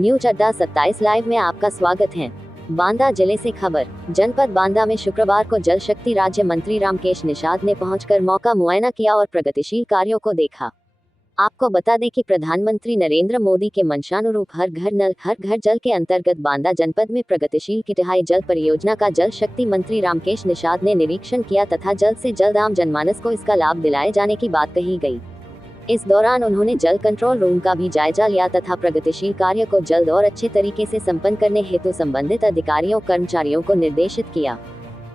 News अड्डा 27 live में आपका स्वागत है। बांदा जिले से खबर। जनपद बांदा में शुक्रवार को जल शक्ति राज्य मंत्री रामकेश निषाद ने पहुंचकर मौका मुआयना किया और प्रगतिशील कार्यों को देखा। आपको बता दें कि प्रधानमंत्री नरेंद्र मोदी के मंशानुरूप हर घर नल हर घर जल के अंतर्गत बांदा जनपद में प्रगतिशील किटहाई जल परियोजना का जल शक्ति मंत्री रामकेश निषाद ने निरीक्षण किया तथा जल्द से जल्द आम जनमानस को इसका लाभ दिलाए जाने की बात कही गई। इस दौरान उन्होंने जल कंट्रोल रूम का भी जायजा लिया तथा प्रगतिशील कार्य को जल्द और अच्छे तरीके से संपन्न करने हेतु संबंधित अधिकारियों कर्मचारियों को निर्देशित किया।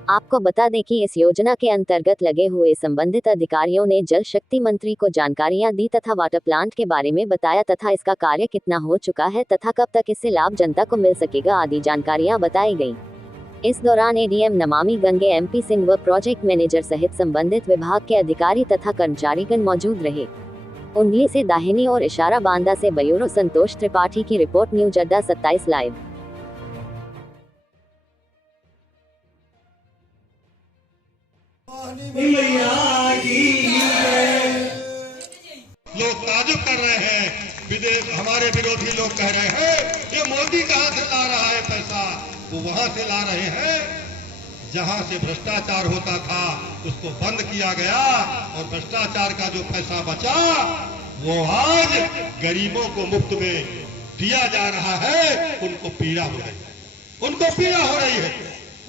आपको बता दें कि इस योजना के अंतर्गत लगे हुए संबंधित अधिकारियों ने जल शक्ति मंत्री को जानकारियां दी तथा वाटर प्लांट के बारे में बताया तथा इसका कार्य कितना हो चुका है तथा कब तक इससे लाभ जनता को मिल सकेगा आदि जानकारियां बताई गई। इस दौरान एडीएम नमामि गंगे एमपी सिंह व प्रोजेक्ट मैनेजर सहित संबंधित विभाग के अधिकारी तथा कर्मचारीगण मौजूद रहे। उंगली से दाहिनी और इशारा बांदा से ब्यूरो संतोष त्रिपाठी की रिपोर्ट। न्यूज अड्डा 27 लाइव। लोग ताजुब कर रहे हैं, विदेश हमारे विरोधी लोग कह रहे हैं ये मोदी कहां से ला रहा है पैसा। वो वहां से ला रहे हैं जहां से भ्रष्टाचार होता था उसको बंद किया गया और भ्रष्टाचार का जो पैसा बचा वो आज गरीबों को मुफ्त में दिया जा रहा है। उनको पीड़ा हो रही है, उनको पीड़ा हो रही है।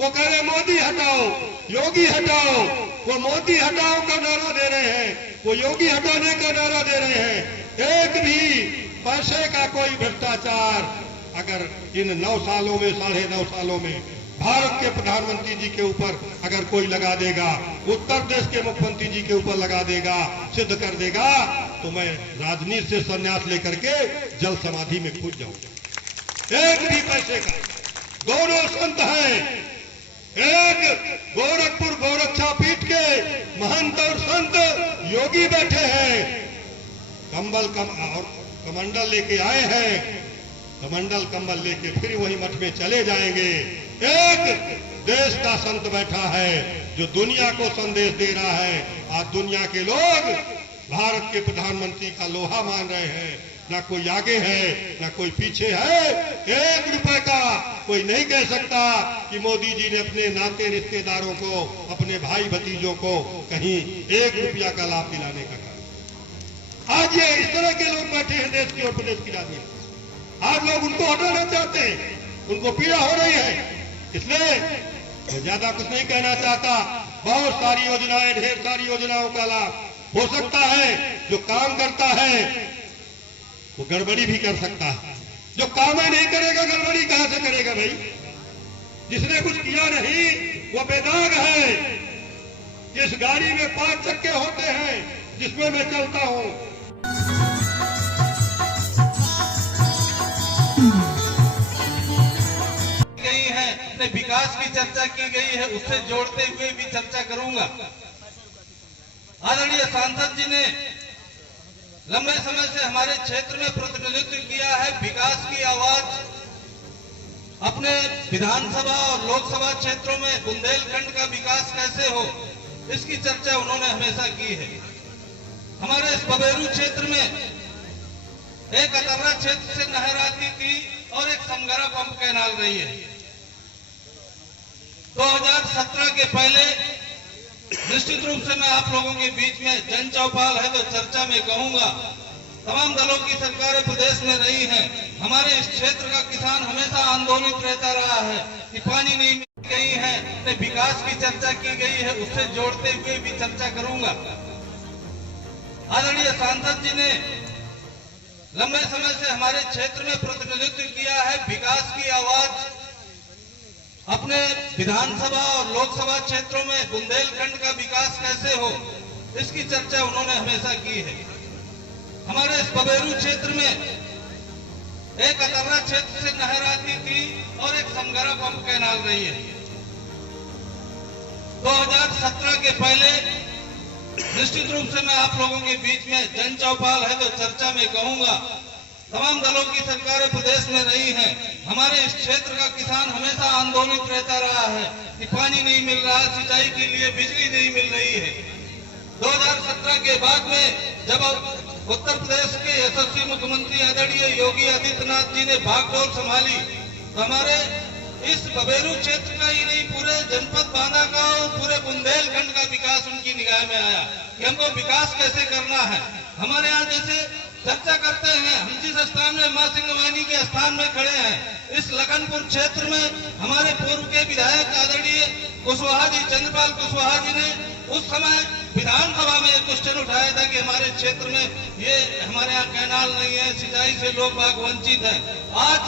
वो कह रहे मोदी हटाओ, योगी हटाओ। वो मोदी हटाओ का नारा दे रहे हैं, वो योगी हटाने का नारा दे रहे हैं। एक भी पैसे का कोई भ्रष्टाचार अगर इन 9 सालों में 9.5 सालों में भारत के प्रधानमंत्री जी के ऊपर अगर कोई लगा देगा, उत्तर प्रदेश के मुख्यमंत्री जी के ऊपर लगा देगा, सिद्ध कर देगा, तो मैं राजनीति से संन्यास लेकर के जल समाधि में कूद जाऊंगा। एक भी पैसे का। दोनों संत हैं, एक गोरखपुर गोरक्षा पीठ के महंत और संत योगी बैठे हैं, कमंडल लेके आए हैं, कमंडल कंबल लेके फिर वही मठ में चले जाएंगे। एक देश का संत बैठा है जो दुनिया को संदेश दे रहा है। आज दुनिया के लोग भारत के प्रधानमंत्री का लोहा मान रहे हैं, ना कोई आगे है ना कोई पीछे है। 1 रुपए का कोई नहीं कह सकता कि मोदी जी ने अपने नाते रिश्तेदारों को, अपने भाई भतीजों को कहीं 1 रुपया का लाभ दिलाने का काम। आज ये इस तरह के लोग बैठे हैं देश की और प्रदेश की राजनीति। आज लोग उनको हटाना चाहते हैं, उनको पीड़ा हो रही है। इसलिए मैं ज्यादा कुछ नहीं कहना चाहता। बहुत सारी योजनाएं, ढेर सारी योजनाओं का लाभ हो सकता है। जो काम करता है वो गड़बड़ी भी कर सकता है। जो काम ही नहीं करेगा गड़बड़ी कहां से करेगा भाई। जिसने कुछ किया नहीं वो बेदाग है। जिस गाड़ी में 5 चक्के होते हैं जिसमें मैं चलता हूं, विकास की चर्चा की गई है, उससे जोड़ते हुए भी चर्चा करूंगा। आदरणीय सांसद जी ने लंबे समय से हमारे क्षेत्र में प्रतिनिधित्व किया है। विकास की आवाज अपने विधानसभा और लोकसभा क्षेत्रों में बुंदेलखंड का विकास कैसे हो, इसकी चर्चा उन्होंने हमेशा की है। हमारे इस बबेरू क्षेत्र में एक अतर्रा क्षेत्र से नहर आती थी और एक समगरा पंप कैनाल रही है। 2017 के पहले निश्चित रूप से मैं आप लोगों के बीच में जन चौपाल है तो चर्चा में कहूंगा, तमाम दलों की सरकारें प्रदेश में रही हैं। हमारे इस क्षेत्र का किसान हमेशा आंदोलित रहता रहा है कि पानी नहीं मिल गई है। विकास की चर्चा की गई है, उससे जोड़ते हुए भी चर्चा करूंगा। आदरणीय सांसद जी ने लंबे समय से हमारे क्षेत्र में प्रतिनिधित्व किया है। विकास की आवाज अपने विधानसभा और लोकसभा क्षेत्रों में बुंदेलखंड का विकास कैसे हो, इसकी चर्चा उन्होंने हमेशा की है। हमारे इस बबेरू क्षेत्र में एक अतर्रा क्षेत्र से नहर आती थी और एक समगरा पंप कैनाल रही है। 2017 के पहले निश्चित रूप से मैं आप लोगों के बीच में जन चौपाल है तो चर्चा में कहूंगा, तमाम दलों की सरकारें प्रदेश में रही हैं। हमारे इस क्षेत्र का किसान हमेशा आंदोलित रहता रहा है कि पानी नहीं मिल रहा, सिंचाई के लिए बिजली नहीं मिल रही है। 2017 के बाद में जब उत्तर प्रदेश के यशस्वी मुख्यमंत्री आदरणीय योगी आदित्यनाथ जी ने भागडोर संभाली तो हमारे इस बबेरू क्षेत्र का ही नहीं, पूरे जनपद बांदा का और पूरे बुंदेलखंड का विकास उनकी निगाह में आया कि हमको विकास कैसे करना है। हमारे यहाँ जैसे चर्चा करते हैं, हम जिस स्थान में मां सिंहवानी के स्थान में खड़े हैं, इस लखनपुर क्षेत्र में हमारे पूर्व के विधायक आदरणीय कुशवाहा जी, चंद्रपाल कुशवाहा जी ने उस समय विधानसभा में क्वेश्चन उठाया था कि हमारे क्षेत्र में ये हमारे यहाँ कैनाल नहीं है, सिंचाई से लोग बाग वंचित हैं। आज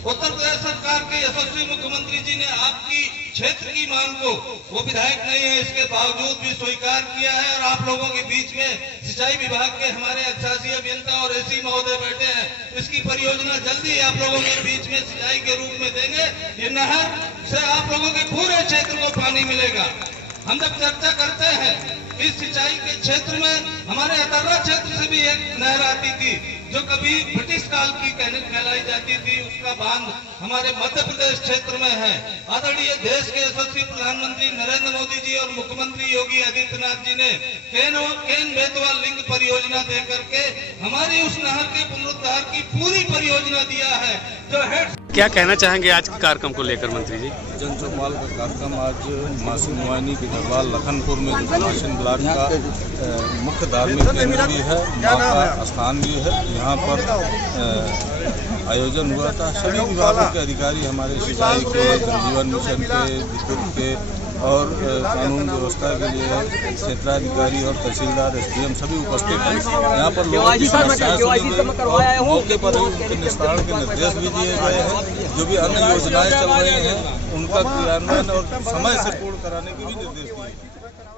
उत्तर प्रदेश सरकार के यशस्वी मुख्यमंत्री जी ने आपकी क्षेत्र की मांग को, वो विधायक नहीं है इसके बावजूद भी स्वीकार किया है और आप लोगों के बीच में सिंचाई विभाग के हमारे अधिशासी अभियंता और एसी महोदय बैठे हैं। इसकी परियोजना जल्दी आप लोगों के बीच में सिंचाई के रूप में देंगे। ये नहर से आप लोगों के पूरे क्षेत्र को पानी मिलेगा। हम जब चर्चा करते हैं इस सिंचाई के क्षेत्र में, हमारे अतर्रा क्षेत्र से भी एक नहर आती थी जो कभी ब्रिटिश काल की कहलाई जाती थी, उसका बांध हमारे मध्य प्रदेश क्षेत्र में है। आदरणीय देश के यशस्वी प्रधानमंत्री नरेंद्र मोदी जी और मुख्यमंत्री योगी आदित्यनाथ जी ने केन बेतवा लिंक परियोजना दे करके हमारी उस नहर के पुनरुद्धार की पूरी परियोजना दिया है जो हेड। क्या कहना चाहेंगे आज के कार्यक्रम को लेकर मंत्री जी? जन चौपाल का कार्यक्रम आज मां सिंहवानी की दरबार लखनपुर में जो ब्लॉक का मुख्य धार्मिक केंद्र भी है, मां का स्थान भी है, यहाँ पर आयोजन हुआ था। सभी विभागों के अधिकारी हमारे सिंचाई के, जल जीवन मिशन के, विद्युत के और कानून व्यवस्था के लिए क्षेत्राधिकारी और तहसीलदार, एसडीएम सभी उपस्थित हैं। यहाँ पर लोगों की समस्याएं सुनी गई और मौके पर उनके निस्तारण के निर्देश भी दिए गए हैं। जो भी अन्य योजनाएं चल रही हैं उनका क्रियान्वयन और समय से पूर्ण कराने के भी निर्देश दिए।